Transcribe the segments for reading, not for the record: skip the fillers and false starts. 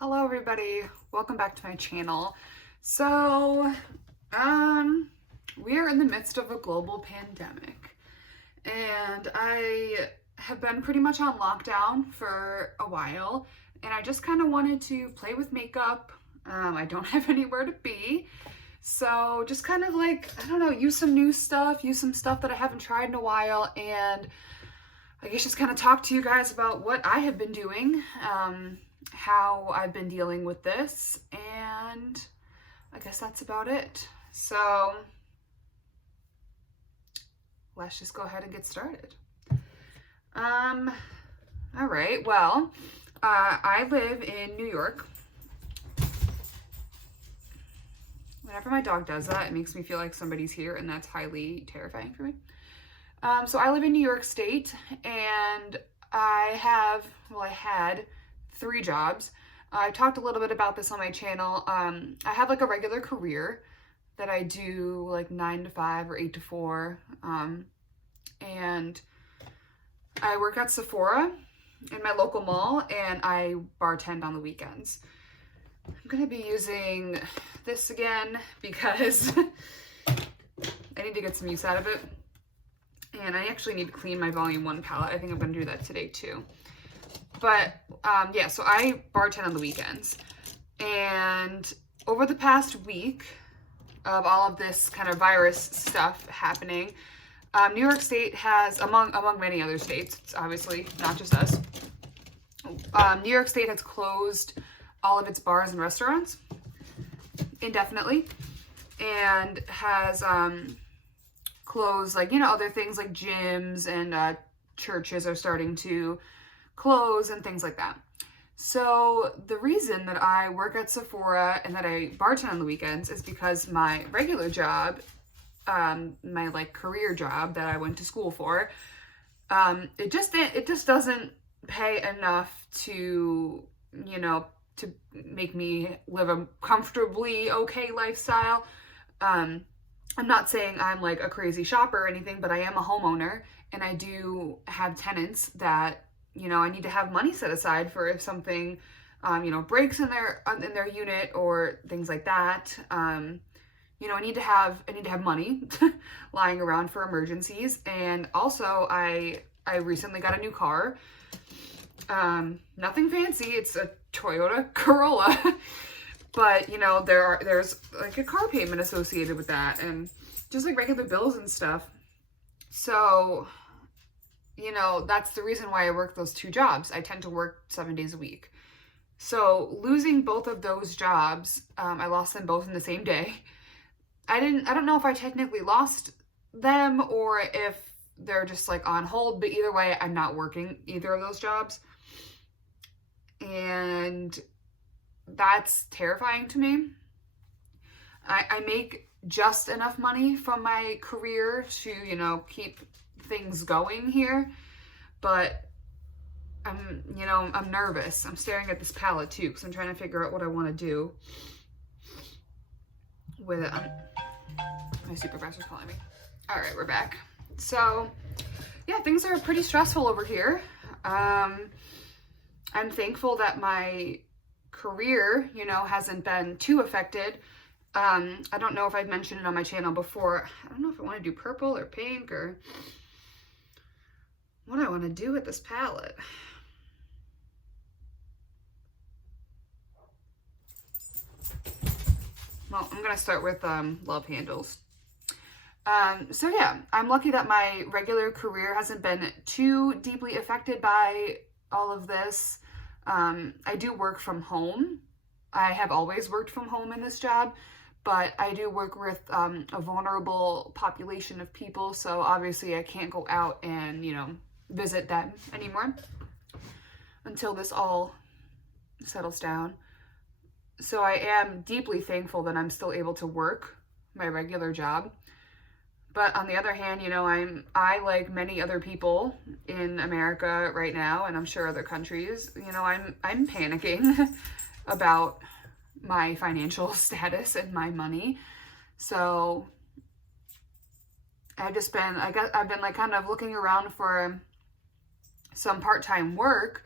Hello everybody, welcome back to my channel. So, we are in the midst of a global pandemic and I have been pretty much on lockdown for a while and I just kind of wanted to play with makeup. I don't have anywhere to be. So just kind of like, I don't know, use some new stuff, use some stuff that I haven't tried in a while, and I guess just kind of talk to you guys about what I have been doing, how I've been dealing with this, and I guess that's about it. So let's just go ahead and get started. All right, well, I live in New York. Whenever my dog does that, it makes me feel like somebody's here, and that's highly terrifying for me. So I live in New York State, and I had 3 jobs. I talked a little bit about this on my channel. I have like a regular career that I do like 9 to 5 or 8 to 4. And I work at Sephora in my local mall, and I bartend on the weekends. I'm gonna be using this again because I need to get some use out of it. And I actually need to clean my volume 1 palette. I think I'm gonna do that today too. But yeah, so I bartend on the weekends. And over the past week of all of this kind of virus stuff happening, New York State has, among many other states, it's obviously not just us, New York State has closed all of its bars and restaurants indefinitely, and has closed, like, you know, other things like gyms, and churches are starting to close and things like that. So the reason that I work at Sephora and that I bartend on the weekends is because my regular job, my like career job that I went to school for, it just doesn't pay enough to, you know, to make me live a comfortably okay lifestyle. I'm not saying I'm like a crazy shopper or anything, but I am a homeowner, and I do have tenants that, you know, I need to have money set aside for if something, you know, breaks in their unit or things like that. You know, I need to have money lying around for emergencies. And also, I recently got a new car. Nothing fancy. It's a Toyota Corolla. But, you know, there's like a car payment associated with that, and just like regular bills and stuff. So, you know, that's the reason why I work those 2 jobs. I tend to work 7 days a week. So losing both of those jobs, I lost them both in the same day. I don't know if I technically lost them or if they're just like on hold, but either way, I'm not working either of those jobs. And that's terrifying to me. I make just enough money from my career to, you know, keep things going here, but I'm nervous. I'm staring at this palette too because I'm trying to figure out what I want to do with it. My supervisor's calling me. All right, we're back. So yeah, things are pretty stressful over here. I'm thankful that my career, you know, hasn't been too affected. I don't know if I've mentioned it on my channel before. I don't know if I want to do purple or pink or what I want to do with this palette. Well, I'm going to start with love handles. So yeah, I'm lucky that my regular career hasn't been too deeply affected by all of this. I do work from home. I have always worked from home in this job, but I do work with a vulnerable population of people, so obviously I can't go out and, you know, visit them anymore until this all settles down. So I am deeply thankful that I'm still able to work my regular job. But on the other hand, you know, I like many other people in America right now, and I'm sure other countries, you know, I'm panicking about my financial status and my money. So I've been like kind of looking around for some part-time work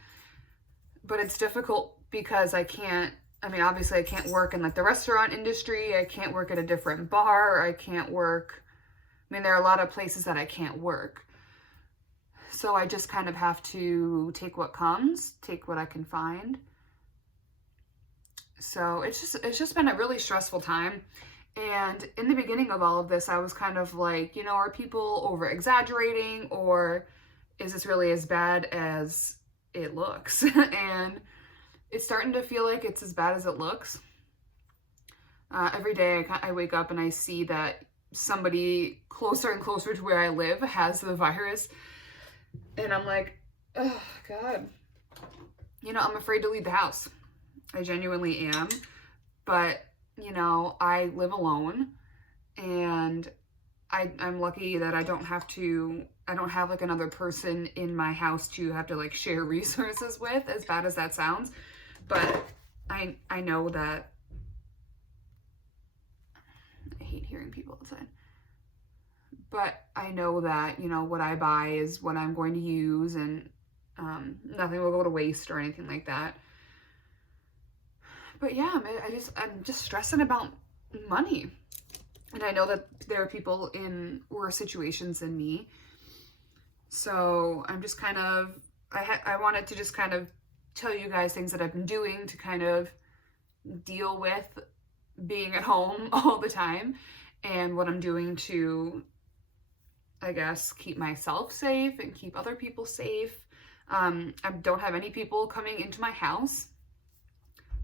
but it's difficult because obviously I can't work in like the restaurant industry. I can't work at a different bar. I can't work, there are a lot of places that I can't work. So I just kind of have to take what comes, take what I can find. So it's just been a really stressful time. And in the beginning of all of this, I was kind of like, are people over exaggerating, or is this really as bad as it looks? And it's starting to feel like it's as bad as it looks. Every day I wake up and I see that somebody closer and closer to where I live has the virus. And I'm like, oh, God. I'm afraid to leave the house. I genuinely am. But, I live alone. And I'm lucky that I don't have like another person in my house to have to like share resources with, as bad as that sounds. But I know that I hate hearing people outside. But I know that, what I buy is what I'm going to use, and nothing will go to waste or anything like that. But yeah, I'm just stressing about money. And I know that there are people in worse situations than me. So I'm just kind of, I wanted to just kind of tell you guys things that I've been doing to kind of deal with being at home all the time, and what I'm doing to, I guess, keep myself safe and keep other people safe. I don't have any people coming into my house.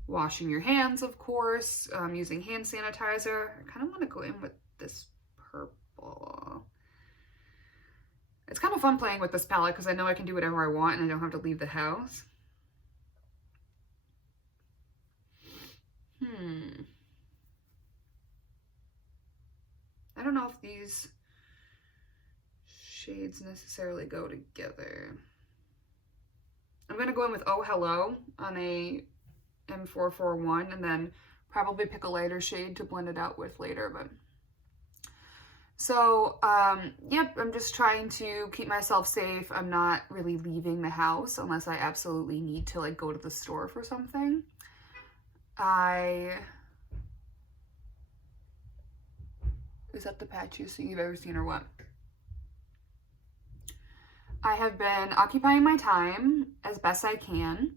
Washing your hands, of course, using hand sanitizer. I kind of want to go in with this purple. It's kind of fun playing with this palette because I know I can do whatever I want and I don't have to leave the house. I don't know if these shades necessarily go together. I'm going to go in with Oh Hello on a M441 and then probably pick a lighter shade to blend it out with later. But so, yep, I'm just trying to keep myself safe. I'm not really leaving the house unless I absolutely need to like go to the store for something. Is that the patchiest thing you've ever seen or what? I have been occupying my time as best I can.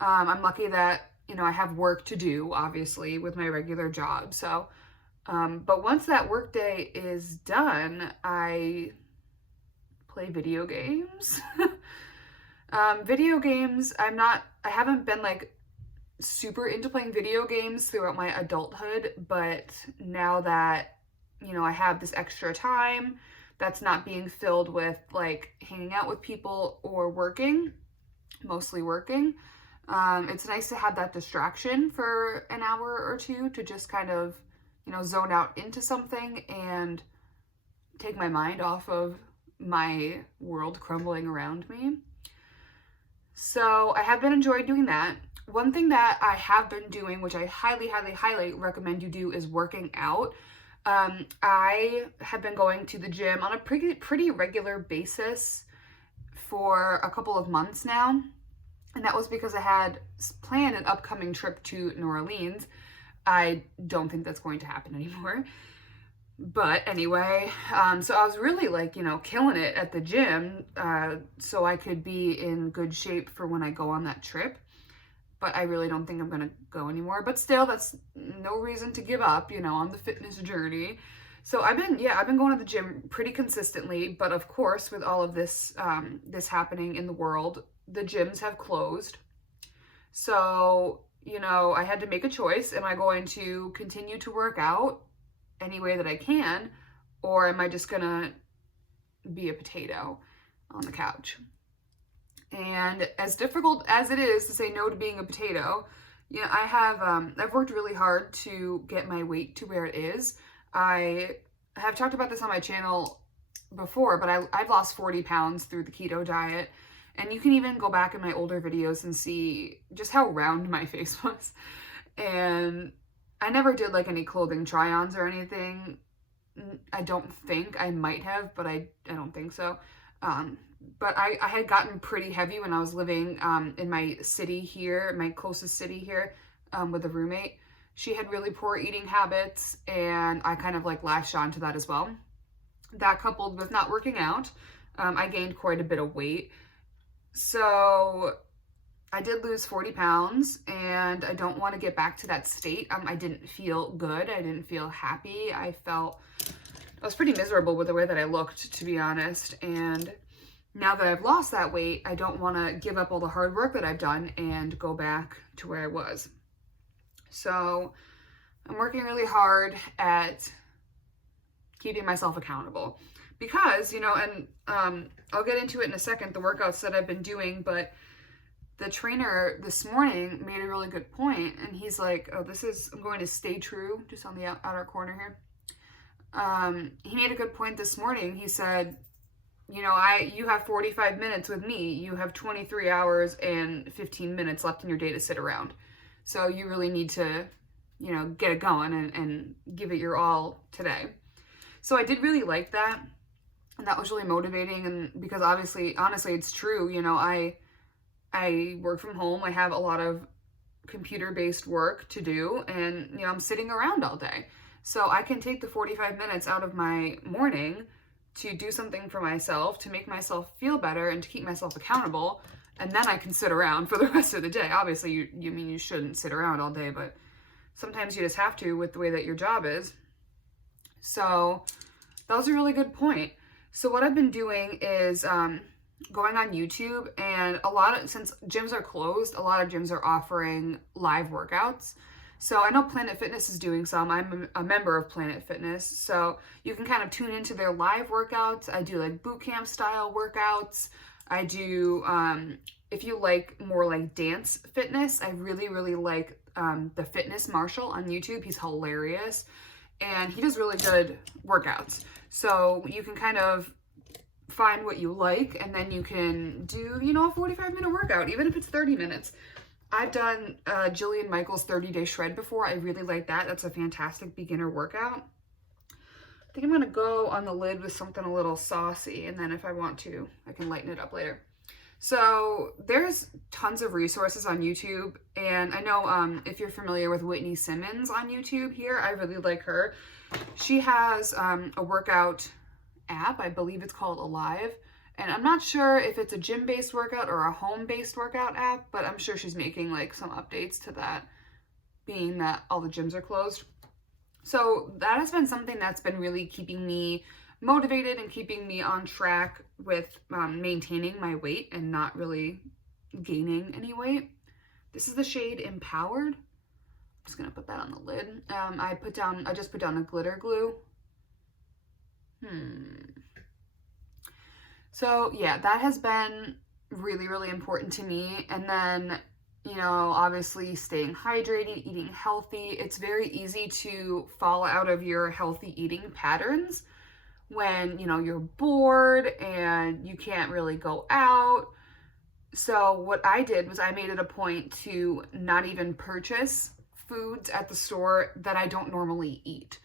I'm lucky that, I have work to do, obviously, with my regular job. So, but once that work day is done, I play video games. Video games, I haven't been like super into playing video games throughout my adulthood, but now that, I have this extra time that's not being filled with like hanging out with people or working, mostly working. It's nice to have that distraction for an hour or two to just kind of, zone out into something and take my mind off of my world crumbling around me. So I have been enjoying doing that. One thing that I have been doing, which I highly, highly, highly recommend you do, is working out. I have been going to the gym on a pretty regular basis for a couple of months now. And that was because I had planned an upcoming trip to New Orleans. I don't think that's going to happen anymore. But anyway, so I was really like, killing it at the gym so I could be in good shape for when I go on that trip. But I really don't think I'm going to go anymore. But still, that's no reason to give up, on the fitness journey. So I've been going to the gym pretty consistently. But of course, with all of this, this happening in the world, the gyms have closed. So, I had to make a choice. Am I going to continue to work out any way that I can? Or am I just going to be a potato on the couch? And as difficult as it is to say no to being a potato, I've worked really hard to get my weight to where it is. I have talked about this on my channel before, but I've lost 40 pounds through the keto diet. And you can even go back in my older videos and see just how round my face was. And I never did like any clothing try-ons or anything. I don't think. I might have, but I don't think so. but I had gotten pretty heavy when I was living in my city here, my closest city here, with a roommate. She had really poor eating habits, and I kind of like latched on to that as well. That coupled with not working out, I gained quite a bit of weight. So I did lose 40 pounds, and I don't want to get back to that state. I didn't feel good. I didn't feel happy. I was pretty miserable with the way that I looked, to be honest. And now that I've lost that weight, I don't want to give up all the hard work that I've done and go back to where I was. So I'm working really hard at keeping myself accountable because, and I'll get into it in a second, the workouts that I've been doing, but the trainer this morning made a really good point, and he's like, I'm going to stay true, just on the outer corner here. He made a good point this morning. He said, you have 45 minutes with me. You have 23 hours and 15 minutes left in your day to sit around. So you really need to, get it going and give it your all today. So I did really like that. And that was really motivating. And because honestly, it's true. I work from home. I have a lot of computer-based work to do. And, I'm sitting around all day. So I can take the 45 minutes out of my morning to do something for myself, to make myself feel better and to keep myself accountable. And then I can sit around for the rest of the day. Obviously, you shouldn't sit around all day, but sometimes you just have to with the way that your job is. So that was a really good point. So what I've been doing is going on YouTube, and since gyms are closed, a lot of gyms are offering live workouts. So I know Planet Fitness is doing some. I'm a member of Planet Fitness, so you can kind of tune into their live workouts. I do like boot camp style workouts. I do, if you like more like dance fitness, I really, really like the Fitness Marshall on YouTube. He's hilarious, and he does really good workouts. So you can kind of find what you like, and then you can do, a 45-minute workout, even if it's 30 minutes. I've done Jillian Michaels' 30-day shred before. I really like that. That's a fantastic beginner workout. I think I'm going to go on the lid with something a little saucy, and then if I want to, I can lighten it up later. So there's tons of resources on YouTube, and I know if you're familiar with Whitney Simmons on YouTube here, I really like her. She has a workout app. I believe it's called Alive. And I'm not sure if it's a gym-based workout or a home-based workout app, but I'm sure she's making like some updates to that, being that all the gyms are closed. So that has been something that's been really keeping me motivated and keeping me on track with maintaining my weight and not really gaining any weight. This is the shade Empowered. I'm just gonna put that on the lid. I just put down a glitter glue. So yeah, that has been really, really important to me. And then, obviously staying hydrated, eating healthy. It's very easy to fall out of your healthy eating patterns when, you're bored and you can't really go out. So what I did was I made it a point to not even purchase foods at the store that I don't normally eat.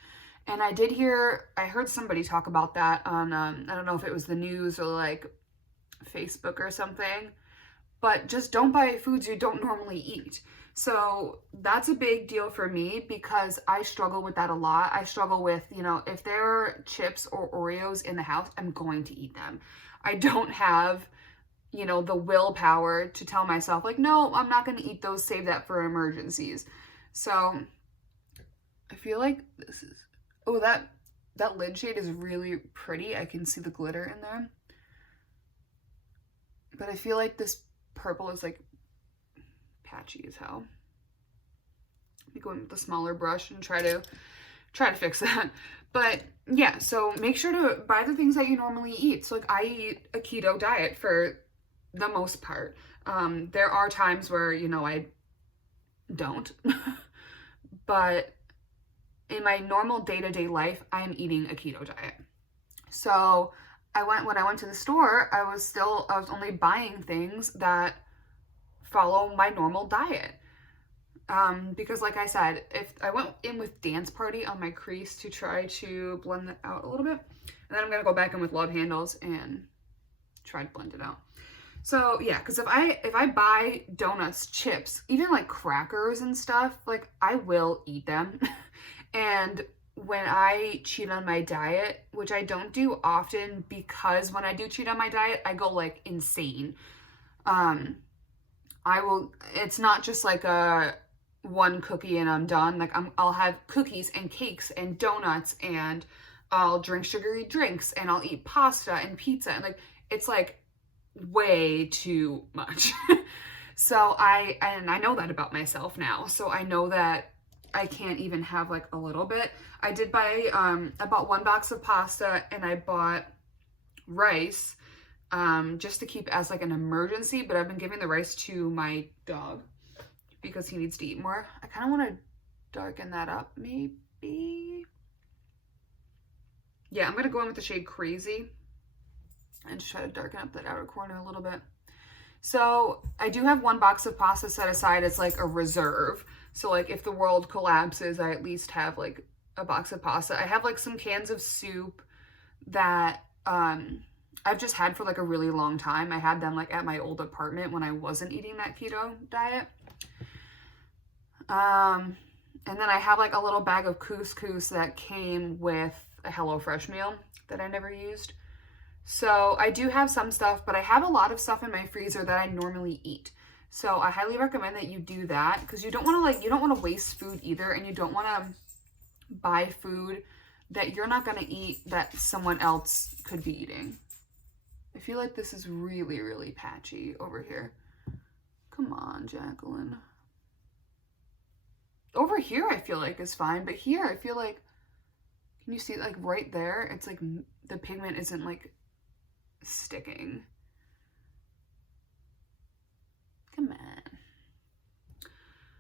And I heard somebody talk about that on, I don't know if it was the news or like Facebook or something, but just don't buy foods you don't normally eat. So that's a big deal for me because I struggle with that a lot. I struggle with, if there are chips or Oreos in the house, I'm going to eat them. I don't have, the willpower to tell myself like, no, I'm not going to eat those, save that for emergencies. So I feel like that lid shade is really pretty. I can see the glitter in there. But I feel like this purple is like patchy as hell. Let me go in with the smaller brush and try to fix that. But yeah, so make sure to buy the things that you normally eat. So like I eat a keto diet for the most part. There are times where, I don't. But in my normal day-to-day life, I'm eating a keto diet. So when I went to the store, I was only buying things that follow my normal diet. Because like I said, if I went in with Dance Party on my crease to try to blend that out a little bit, and then I'm going to go back in with Love Handles and try to blend it out. So yeah, because if I buy donuts, chips, even like crackers and stuff, like I will eat them. And when I cheat on my diet, which I don't do often, because when I do cheat on my diet, I go like insane. It's not just like a one cookie and I'm done. Like I'll have cookies and cakes and donuts, and I'll drink sugary drinks, and I'll eat pasta and pizza, and like it's like way too much. So I know that about myself now. So I know that I can't even have like a little bit. I did buy I bought 1 box of pasta, and I bought rice just to keep as like an emergency, but I've been giving the rice to my dog because he needs to eat more. I kind of want to darken that up maybe. Yeah, I'm going to go in with the shade Crazy and just try to darken up that outer corner a little bit. So I do have 1 box of pasta set aside as like a reserve. So like if the world collapses, I at least have like a box of pasta. I have like some cans of soup that I've just had for like a really long time. I had them like at my old apartment when I wasn't eating that keto diet. And then I have like a little bag of couscous that came with a HelloFresh meal that I never used. So I do have some stuff, but I have a lot of stuff in my freezer that I normally eat. So I highly recommend that you do that, because you don't want to waste food either, and you don't want to buy food that you're not going to eat that someone else could be eating. I feel like this is really, really patchy over here. Come on, Jacqueline. Over here I feel like is fine, but here I feel like, can you see like right there? It's like the pigment isn't like sticking. Come on.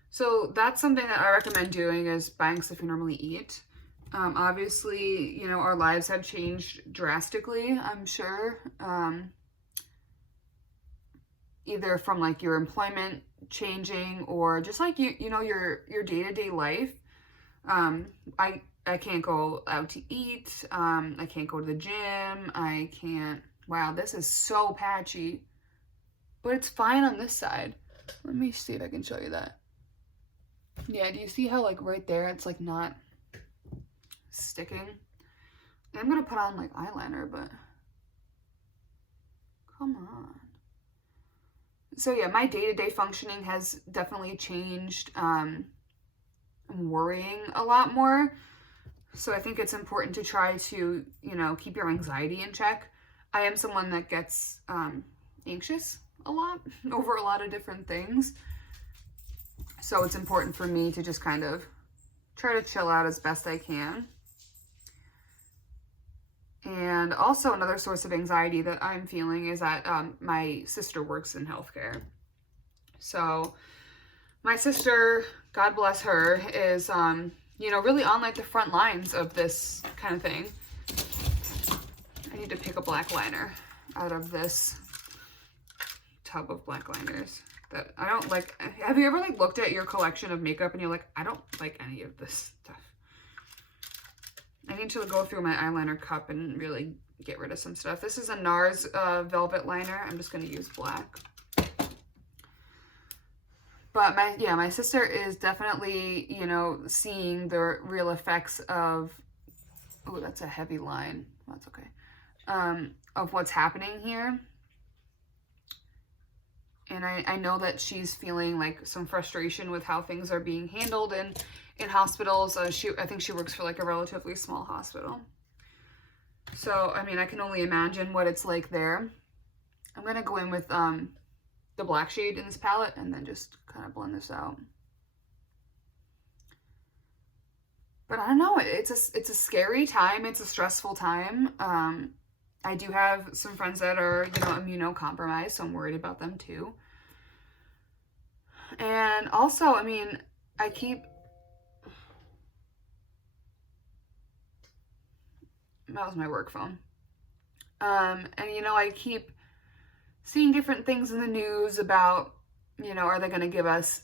So that's something that I recommend doing, is buying stuff you normally eat. Obviously, you know, our lives have changed drastically, I'm sure. Either from like your employment changing, or just like you know, your day-to-day life. I can't go out to eat. I can't go to the gym. I can't. Wow, this is so patchy. But it's fine on this side. Let me see if I can show you that. Yeah, do you see how like right there it's like not sticking? And I'm gonna put on like eyeliner, but come on. So yeah, my day-to-day functioning has definitely changed. I'm worrying a lot more. So I think it's important to try to, you know, keep your anxiety in check. I am someone that gets anxious a lot over a lot of different things. So it's important for me to just kind of try to chill out as best I can. And also another source of anxiety that I'm feeling is that my sister works in healthcare. So my sister, God bless her, is, you know, really on like the front lines of this kind of thing. I need to pick a black liner out of this tub of black liners that I don't like. Have you ever like looked at your collection of makeup and you're like, I don't like any of this stuff? I need to go through my eyeliner cup and really get rid of some stuff. This is a NARS velvet liner. I'm just going to use black. But my sister is definitely, you know, seeing the real effects of, oh, that's a heavy line. That's okay. Of what's happening here. And I know that she's feeling like some frustration with how things are being handled in hospitals. I think she works for like a relatively small hospital. So, I mean, I can only imagine what it's like there. I'm going to go in with the black shade in this palette and then just kind of blend this out. But I don't know, it's a scary time. It's a stressful time. I do have some friends that are, you know, immunocompromised, so I'm worried about them too. And also, I mean, that was my work phone. And you know, I keep seeing different things in the news about, you know, are they going to give us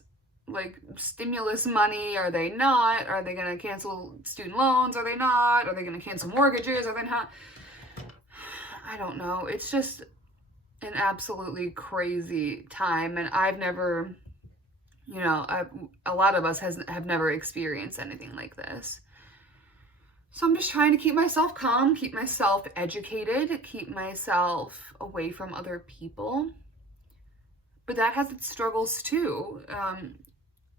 like stimulus money? Are they not? Are they going to cancel student loans? Are they not? Are they going to cancel mortgages? Are they not? I don't know. It's just, an absolutely crazy time, and I've never, you know, a lot of us have never experienced anything like this. So I'm just trying to keep myself calm, keep myself educated, keep myself away from other people. But that has its struggles too.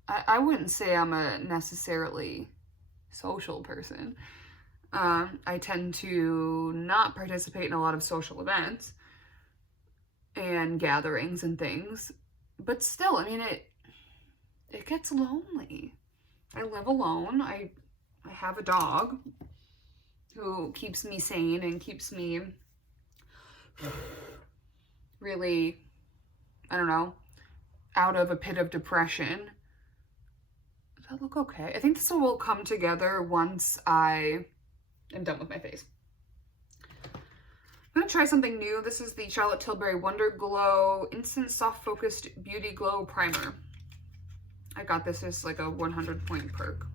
I wouldn't say I'm a necessarily social person. I tend to not participate in a lot of social events and gatherings and things. But still, I mean, it gets lonely. I live alone. I have a dog who keeps me sane and keeps me really, I don't know, out of a pit of depression. Does that look okay? I think this will come together once I am done with my face. I'm going to try something new. This is the Charlotte Tilbury Wonder Glow Instant Soft Focused Beauty Glow Primer. I got this as like a 100-point perk.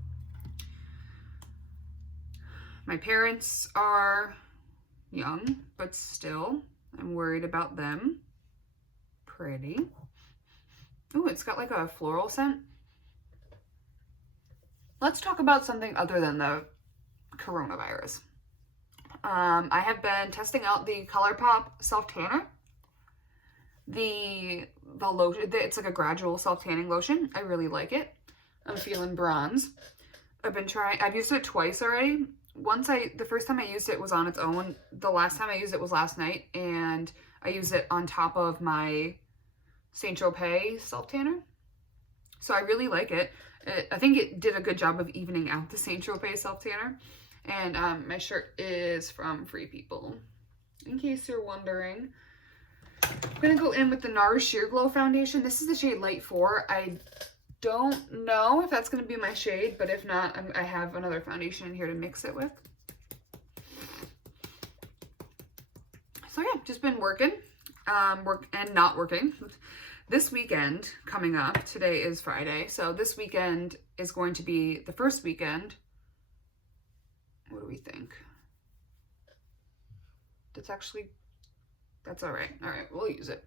My parents are young, but still, I'm worried about them. Pretty. Oh, it's got like a floral scent. Let's talk about something other than the coronavirus. I have been testing out the ColourPop Self Tanner. The lotion, it's like a gradual self tanning lotion. I really like it. I'm feeling bronze. I've used it twice already. The first time I used it was on its own. The last time I used it was last night, and I used it on top of my Saint Tropez self tanner. So I really like it. I think it did a good job of evening out the Saint Tropez self tanner. And my shirt is from Free People, in case you're wondering. I'm going to go in with the NARS Sheer Glow Foundation. This is the shade Light 4. I don't know if that's going to be my shade, but if not, I have another foundation in here to mix it with. So yeah, just been working, and not working. This weekend coming up, today is Friday, so this weekend is going to be the first weekend. What do we think? That's all right. All right, we'll use it.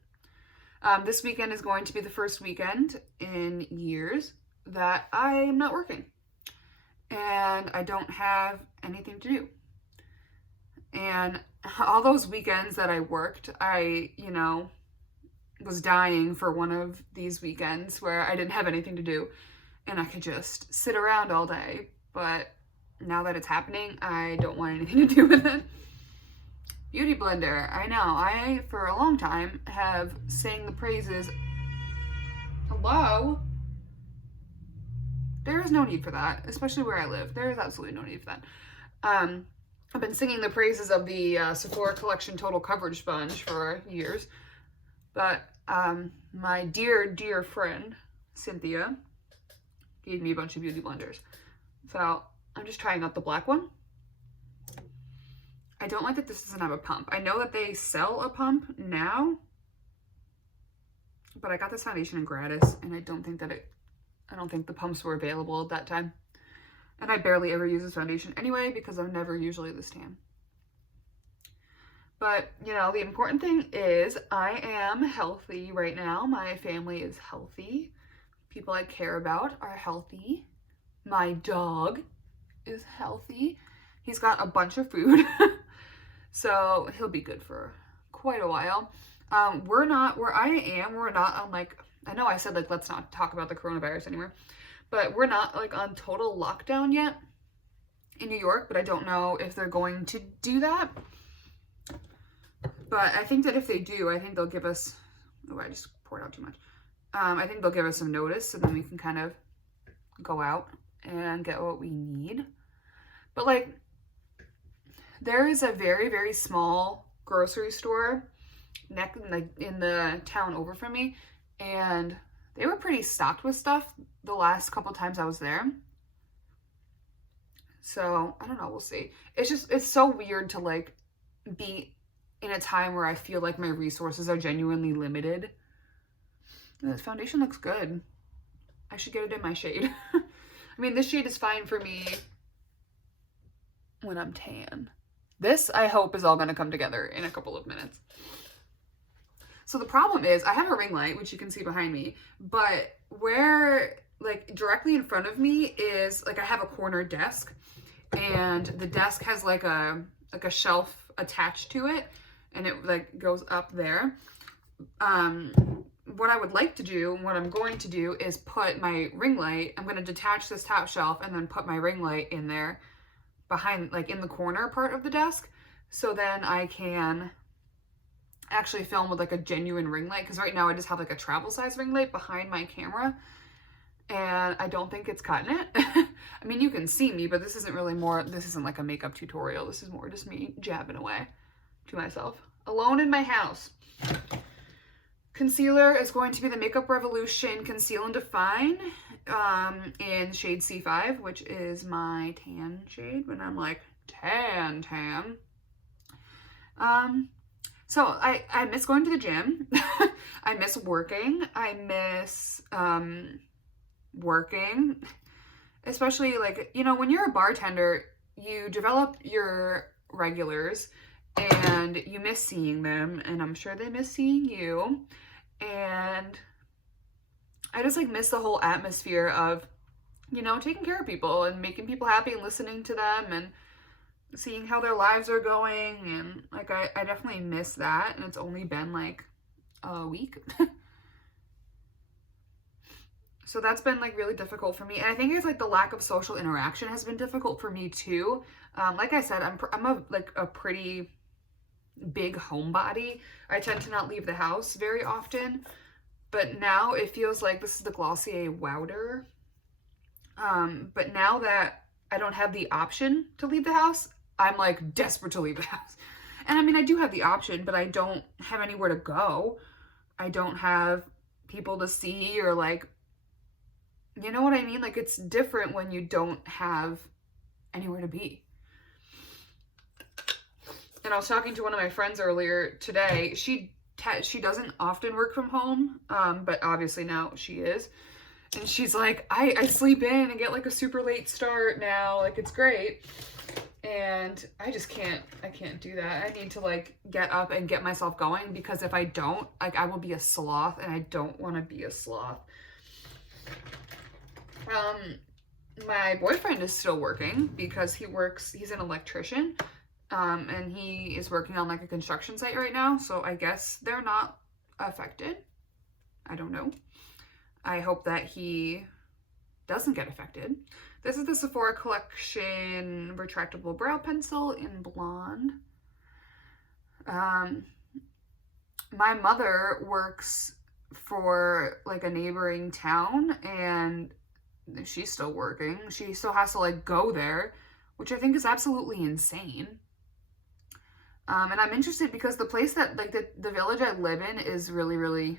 This weekend is going to be the first weekend in years that I'm not working. And I don't have anything to do. And all those weekends that I worked, I, was dying for one of these weekends where I didn't have anything to do and I could just sit around all day. But now that it's happening, I don't want anything to do with it. Beauty blender. I know. I, for a long time, have sang the praises. Hello? There is no need for that, especially where I live. There is absolutely no need for that. I've been singing the praises of the Sephora Collection Total Coverage Sponge for years. But my dear, dear friend, Cynthia, gave me a bunch of beauty blenders. So I'm just trying out the black one. I don't like that this doesn't have a pump. I know that they sell a pump now, but I got this foundation in gratis, and I don't think the pumps were available at that time. And I barely ever use this foundation anyway, because I'm never usually this tan. But, the important thing is I am healthy right now. My family is healthy. People I care about are healthy. My dog is healthy. He's got a bunch of food. So he'll be good for quite a while. We're not on I know I said let's not talk about the coronavirus anymore, but we're not on total lockdown yet in New York, but I don't know if they're going to do that. But I think that if they do, I think they'll give us, I just poured out too much. I think they'll give us some notice, so then we can kind of go out and get what we need. But there is a very, very small grocery store in the town over from me, and they were pretty stocked with stuff the last couple times I was there. So I don't know, we'll see. It's so weird to be in a time where I feel like my resources are genuinely limited. This foundation looks good. I should get it in my shade. I mean, this shade is fine for me when I'm tan. This, I hope, is all going to come together in a couple of minutes. So the problem is I have a ring light, which you can see behind me, but where like directly in front of me is like I have a corner desk, and the desk has like a shelf attached to it, and it like goes up there. What I would like to do, what I'm going to do is put my ring light, I'm going to detach this top shelf and then put my ring light in there behind, like in the corner part of the desk. So then I can actually film with like a genuine ring light. Because right now I just have like a travel size ring light behind my camera. And I don't think it's cutting it. I mean, you can see me, but this isn't like a makeup tutorial. This is more just me jabbing away to myself. Alone in my house. Concealer is going to be the Makeup Revolution Conceal and Define in shade C5, which is my tan shade when I'm like tan. So I miss going to the gym. I miss working. I miss working. Especially like, you know, when you're a bartender, you develop your regulars and you miss seeing them, and I'm sure they miss seeing you. And I just like miss the whole atmosphere of, you know, taking care of people and making people happy and listening to them and seeing how their lives are going. And like I definitely miss that, and it's only been like a week. So that's been like really difficult for me. And I think it's like the lack of social interaction has been difficult for me too. Like I said, I'm a pretty big homebody. I tend to not leave the house very often, but now it feels like this is the Glossier Wowder. But now that I don't have the option to leave the house, I'm like desperate to leave the house. And I mean, I do have the option, but I don't have anywhere to go. I don't have people to see, or like, you know what I mean? Like, it's different when you don't have anywhere to be. And I was talking to one of my friends earlier today. She doesn't often work from home, but obviously now she is. And she's like, I sleep in and get like a super late start now. Like, it's great. And I just can't do that. I need to like get up and get myself going, because if I don't, like, I will be a sloth, and I don't want to be a sloth. My boyfriend is still working because he's an electrician. And he is working on like a construction site right now, so I guess they're not affected. I don't know. I hope that he doesn't get affected. This is the Sephora Collection retractable brow pencil in blonde. My mother works for like a neighboring town, and she's still working. She still has to like go there, which I think is absolutely insane. And I'm interested because the place that, like, the village I live in is really, really,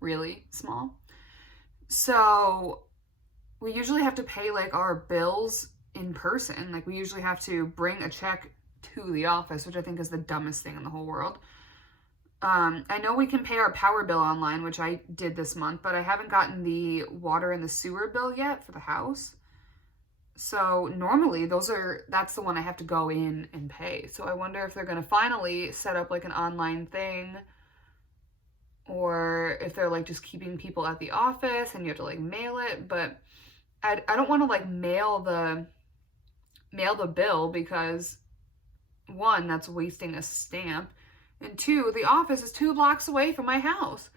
really small. So we usually have to pay, like, our bills in person. Like, we usually have to bring a check to the office, which I think is the dumbest thing in the whole world. I know we can pay our power bill online, which I did this month, but I haven't gotten the water and the sewer bill yet for the house. So normally that's the one I have to go in and pay. So I wonder if they're going to finally set up like an online thing, or if they're like just keeping people at the office and you have to like mail it. But I don't want to like mail the bill, because one, that's wasting a stamp, and two, the office is 2 blocks away from my house.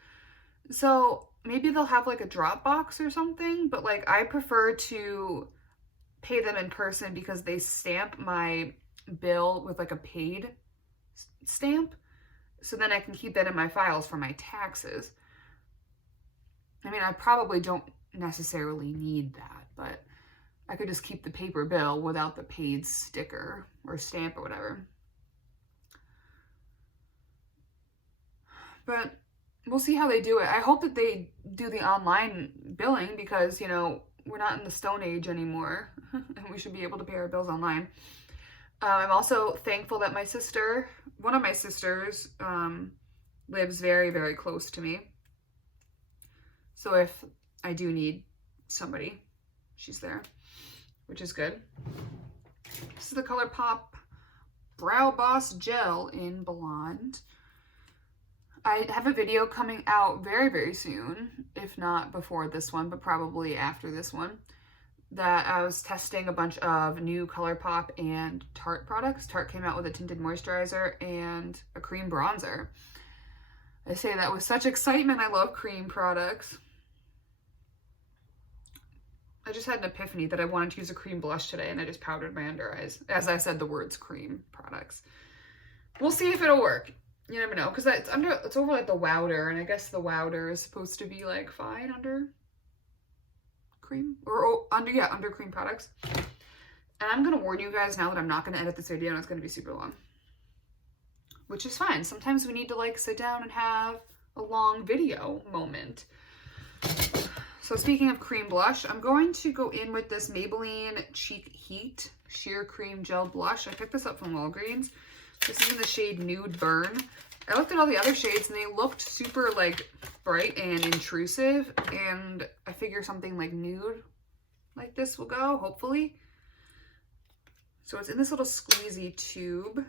So maybe they'll have like a drop box or something, but like I prefer to pay them in person, because they stamp my bill with like a paid stamp, so then I can keep that in my files for my taxes. I mean, I probably don't necessarily need that, but I could just keep the paper bill without the paid sticker or stamp or whatever. But we'll see how they do it. I hope that they do the online billing, because, you know, we're not in the Stone Age anymore, and we should be able to pay our bills online. I'm also thankful that one of my sisters, lives very, very close to me. So if I do need somebody, she's there, which is good. This is the ColourPop Brow Boss Gel in Blonde. I have a video coming out very, very soon, if not before this one, but probably after this one, that I was testing a bunch of new ColourPop and Tarte products. Tarte came out with a tinted moisturizer and a cream bronzer. I say that with such excitement. I love cream products. I just had an epiphany that I wanted to use a cream blush today, and I just powdered my under eyes as I said the words cream products. We'll see if it'll work. You never know, because it's over like the Wowder, and I guess the Wowder is supposed to be like fine under cream or under cream products. And I'm gonna warn you guys now that I'm not gonna edit this video and it's gonna be super long, which is fine. Sometimes we need to like sit down and have a long video moment. So speaking of cream blush, I'm going to go in with this Maybelline Cheek Heat Sheer Cream Gel Blush. I picked this up from Walgreens. This is in the shade Nude Burn. I looked at all the other shades and they looked super like bright and intrusive, and I figure something like nude like this will go, hopefully. So it's in this little squeezy tube.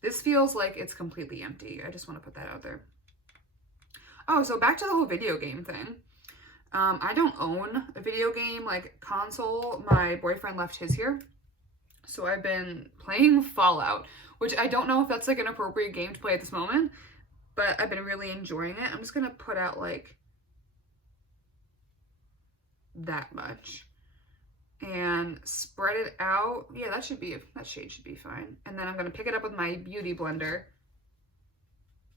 This feels like it's completely empty. I just want to put that out there. Oh, so back to the whole video game thing. I don't own a video game like console. My boyfriend left his here. So I've been playing Fallout, which I don't know if that's like an appropriate game to play at this moment, but I've been really enjoying it. I'm just going to put out like that much and spread it out. Yeah, that shade should be fine. And then I'm going to pick it up with my beauty blender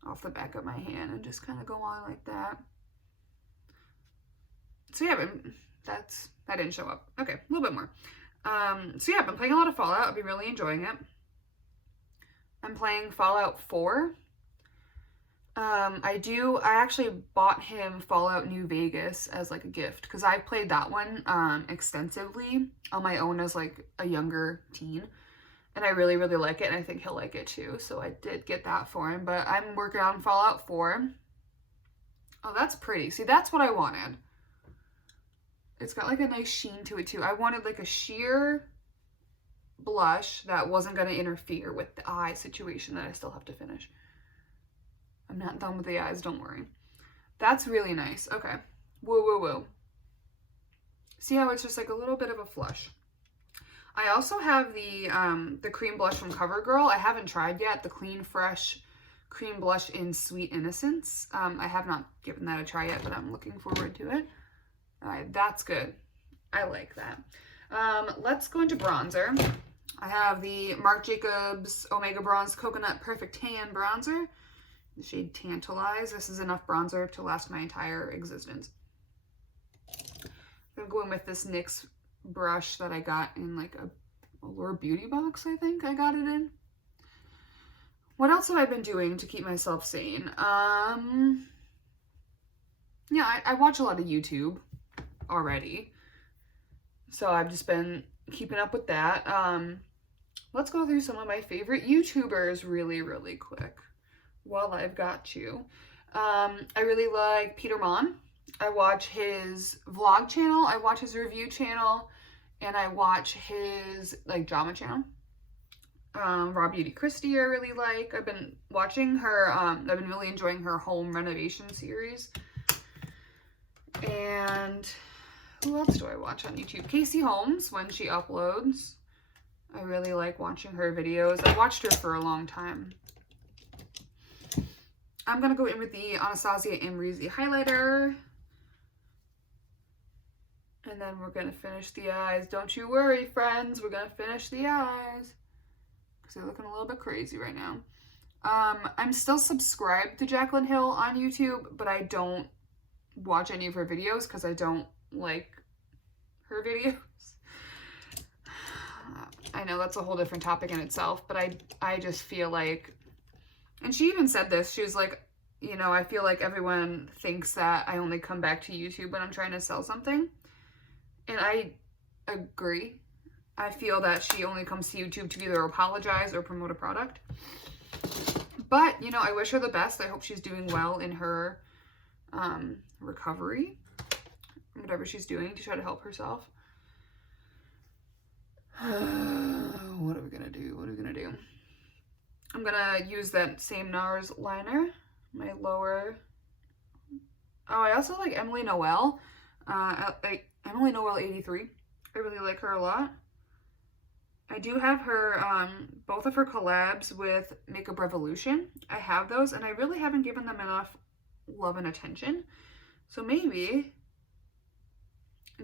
off the back of my hand and just kind of go on like that. So yeah, that didn't show up. Okay, a little bit more. So yeah, I've been playing a lot of Fallout. I've been really enjoying it. I'm playing Fallout 4. I actually bought him Fallout New Vegas as like a gift because I've played that one extensively on my own as like a younger teen. And I really, really like it, and I think he'll like it too. So I did get that for him, but I'm working on Fallout 4. Oh, that's pretty. See, that's what I wanted. It's got like a nice sheen to it too. I wanted like a sheer blush that wasn't going to interfere with the eye situation that I still have to finish. I'm not done with the eyes, don't worry. That's really nice. Okay. Woo, woo, woo. See how it's just like a little bit of a flush. I also have the cream blush from CoverGirl. I haven't tried yet. The Clean Fresh cream blush in Sweet Innocence. I have not given that a try yet, but I'm looking forward to it. All right, that's good. I like that. Let's go into bronzer. I have the Marc Jacobs Omega Bronze Coconut Perfect Tan Bronzer. The shade Tantalize. This is enough bronzer to last my entire existence. I'm going to go in with this NYX brush that I got in like a Allure Beauty box, I think I got it in. What else have I been doing to keep myself sane? Yeah, I watch a lot of YouTube already. So I've just been keeping up with that. Let's go through some of my favorite YouTubers really, really quick while I've got you. I really like Peter Mon. I watch his vlog channel, I watch his review channel, and I watch his like drama channel. Raw Beauty Christie I really like. I've been watching her, I've been really enjoying her home renovation series. And who else do I watch on YouTube? Casey Holmes, when she uploads. I really like watching her videos. I watched her for a long time. I'm going to go in with the Anastasia Amrezy highlighter. And then we're going to finish the eyes. Don't you worry, friends. We're going to finish the eyes. Because they're looking a little bit crazy right now. I'm still subscribed to Jaclyn Hill on YouTube, but I don't watch any of her videos because I don't like her videos. I know that's a whole different topic in itself, but I just feel like, and she even said this, she was like, you know, I feel like everyone thinks that I only come back to YouTube when I'm trying to sell something. And I agree. I feel that she only comes to YouTube to either apologize or promote a product. But, you know, I wish her the best. I hope she's doing well in her recovery, whatever she's doing to try to help herself. What are we gonna do? What are we gonna do? I'm gonna use that same NARS liner my lower. Oh, I also like Emily Noel. Like Emily Noel 83. I really like her a lot. I do have her, both of her collabs with Makeup Revolution. I have those, and I really haven't given them enough love and attention. So maybe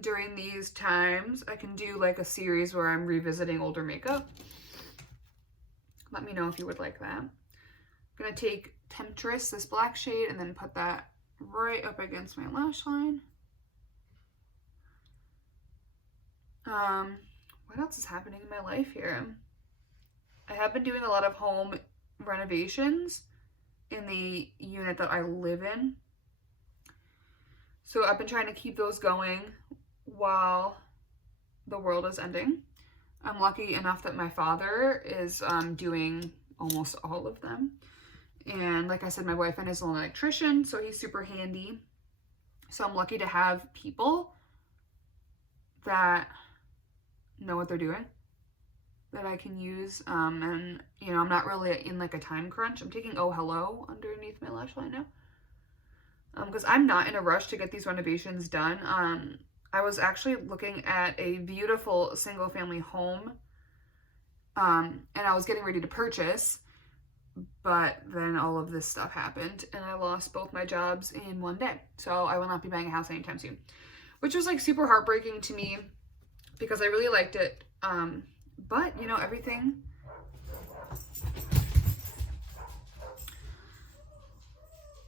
during these times, I can do like a series where I'm revisiting older makeup. Let me know if you would like that. I'm gonna take Temptress, this black shade, and then put that right up against my lash line. What else is happening in my life here? I have been doing a lot of home renovations in the unit that I live in. So I've been trying to keep those going while the world is ending. I'm lucky enough that my father is doing almost all of them. And like I said, my boyfriend is an electrician, so he's super handy. So I'm lucky to have people that know what they're doing, that I can use. And, you know, I'm not really in like a time crunch. I'm taking Oh Hello underneath my lash line now. Because I'm not in a rush to get these renovations done. I was actually looking at a beautiful single family home, and I was getting ready to purchase, but then all of this stuff happened and I lost both my jobs in one day. So I will not be buying a house anytime soon, which was like super heartbreaking to me because I really liked it. But you know, everything,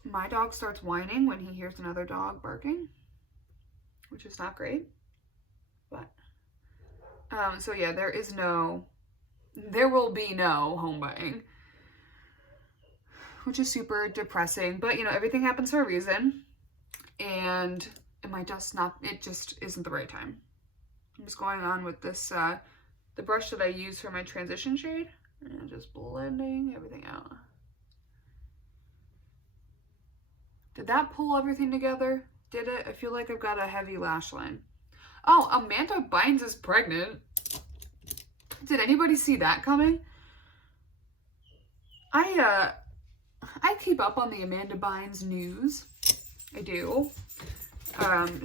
my dog starts whining when he hears another dog barking, which is not great. But so yeah, there will be no home buying, which is super depressing. But you know, everything happens for a reason, and it just isn't the right time. I'm just going on with this the brush that I use for my transition shade and just blending everything out. Did that pull everything together? Did it? I feel like I've got a heavy lash line. Oh, Amanda Bynes is pregnant. Did anybody see that coming? I keep up on the Amanda Bynes news. I do.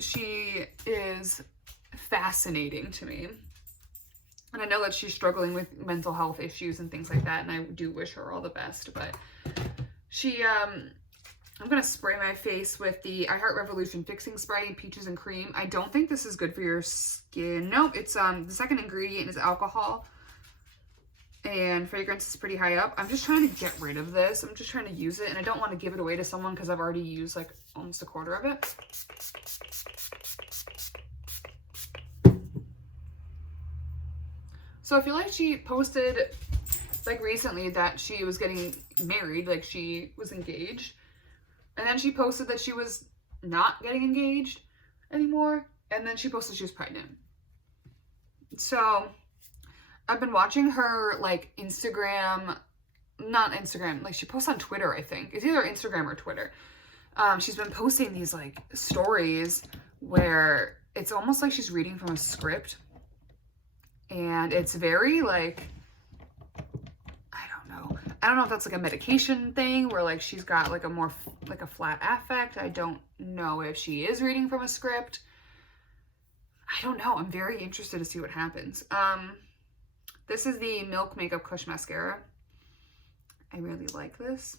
She is fascinating to me. And I know that she's struggling with mental health issues and things like that, and I do wish her all the best. But she, I'm going to spray my face with the I Heart Revolution Fixing Spray in Peaches and Cream. I don't think this is good for your skin. Nope, it's the second ingredient is alcohol. And fragrance is pretty high up. I'm just trying to get rid of this. I'm just trying to use it, and I don't want to give it away to someone because I've already used like almost a quarter of it. So I feel like she posted like recently that she was getting married, like she was engaged. And then she posted that she was not getting engaged anymore. And then she posted she was pregnant. So I've been watching her like not Instagram, like she posts on Twitter, I think. It's either Instagram or Twitter. She's been posting these like stories where it's almost like she's reading from a script. And it's very like, I don't know if that's like a medication thing where like she's got like a more like a flat affect. I don't know if she is reading from a script. I don't know. I'm very interested to see what happens. This is the Milk Makeup Kush Mascara. I really like this.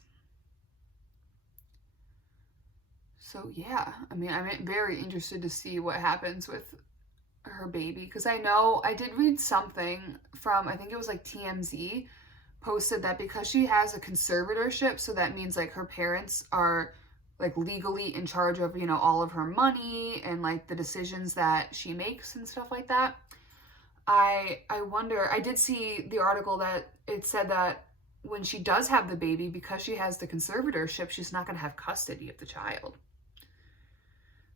So yeah, I mean, I'm very interested to see what happens with her baby, because I know I did read something from, I think it was like TMZ posted that because she has a conservatorship, so that means like her parents are like legally in charge of, you know, all of her money and like the decisions that she makes and stuff like that. I wonder, I did see the article that it said that when she does have the baby, because she has the conservatorship, she's not going to have custody of the child.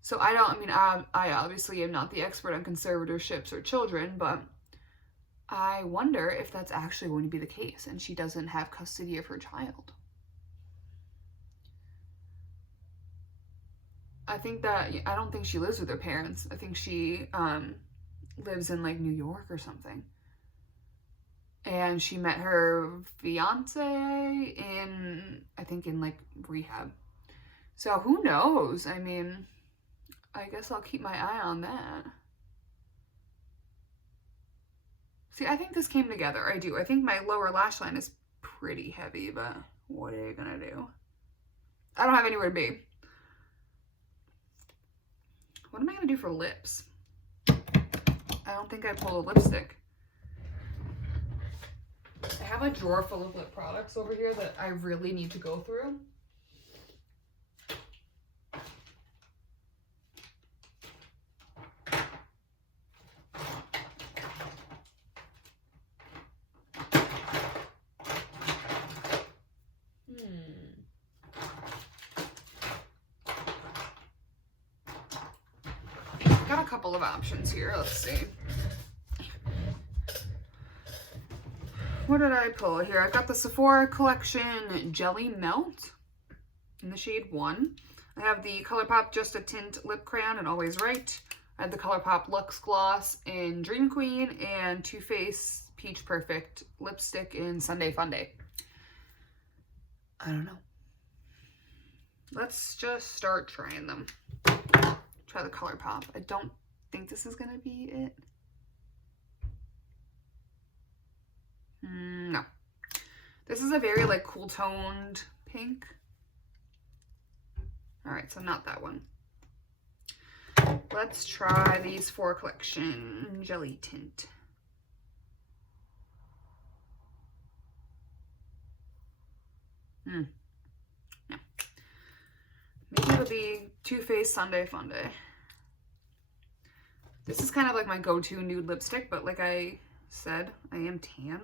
So I obviously am not the expert on conservatorships or children, but I wonder if that's actually going to be the case and she doesn't have custody of her child. I don't think she lives with her parents. I think she lives in like New York or something. and she met her fiance in, I think in like rehab. So who knows? I mean, I guess I'll keep my eye on that. See, I think this came together. I do. I think my lower lash line is pretty heavy, but what are you gonna do? I don't have anywhere to be. What am I gonna do for lips? I don't think I pulled a lipstick. I have a drawer full of lip products over here that I really need to go through. Got a couple of options here. Let's see. What did I pull here? I got the Sephora Collection Jelly Melt in the shade 1. I have the ColourPop Just a Tint Lip Crayon in Always Right. I have the ColourPop Luxe Gloss in Dream Queen and Too Faced Peach Perfect lipstick in Sunday Funday. I don't know. Let's just start trying them. Try the ColourPop. I don't think this is gonna be it. No. This is a very like cool toned pink. All right, so not that one. Let's try these Sephora Collection Jelly Tint. No. Maybe it'll be Too Faced Sunday Funday. This is kind of like my go-to nude lipstick, but like I said, I am tan.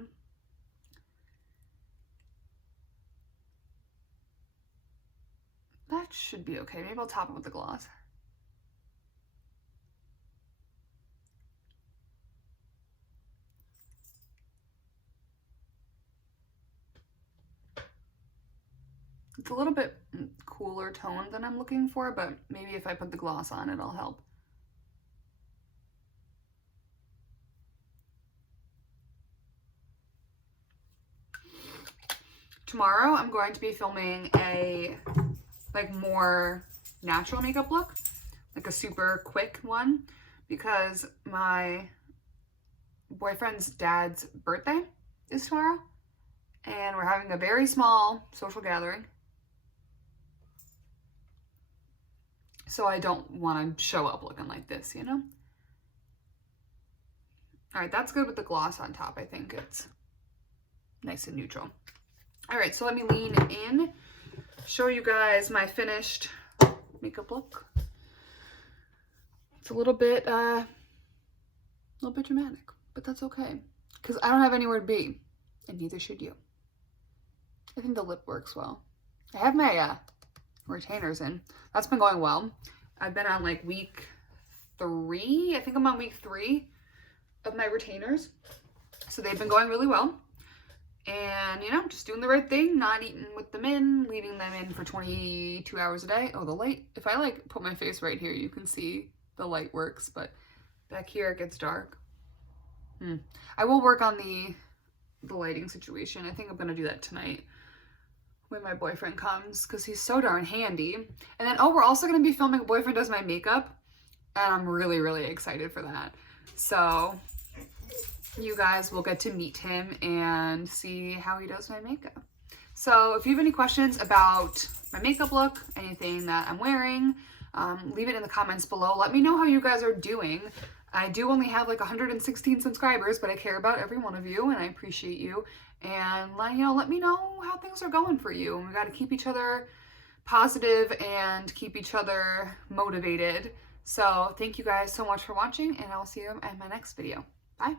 That should be okay. Maybe I'll top it with the gloss. It's a little bit cooler tone than I'm looking for, but maybe if I put the gloss on, it'll help. Tomorrow, I'm going to be filming a like more natural makeup look, like a super quick one, because my boyfriend's dad's birthday is tomorrow, and we're having a very small social gathering. So I don't want to show up looking like this, you know? All right, that's good with the gloss on top. I think it's nice and neutral. All right, so let me lean in, show you guys my finished makeup look. It's a little bit dramatic, but that's okay, because I don't have anywhere to be, and neither should you. I think the lip works well. I have my retainers in. That's been going well. I've been on like week 3. I think I'm on week 3 of my retainers. So they've been going really well. And, you know, just doing the right thing, not eating with them in, leaving them in for 22 hours a day. Oh, the light. If I like put my face right here, you can see the light works, but back here it gets dark. I will work on the lighting situation. I think I'm going to do that tonight when my boyfriend comes, because he's so darn handy. And then, oh, we're also going to be filming Boyfriend Does My Makeup, and I'm really, really excited for that. So you guys will get to meet him and see how he does my makeup. So if you have any questions about my makeup look, anything that I'm wearing, leave it in the comments below. Let me know how you guys are doing. I do only have like 116 subscribers, but I care about every one of you and I appreciate you. And let me know how things are going for you. And we got to keep each other positive and keep each other motivated. So thank you guys so much for watching, and I'll see you in my next video. Bye.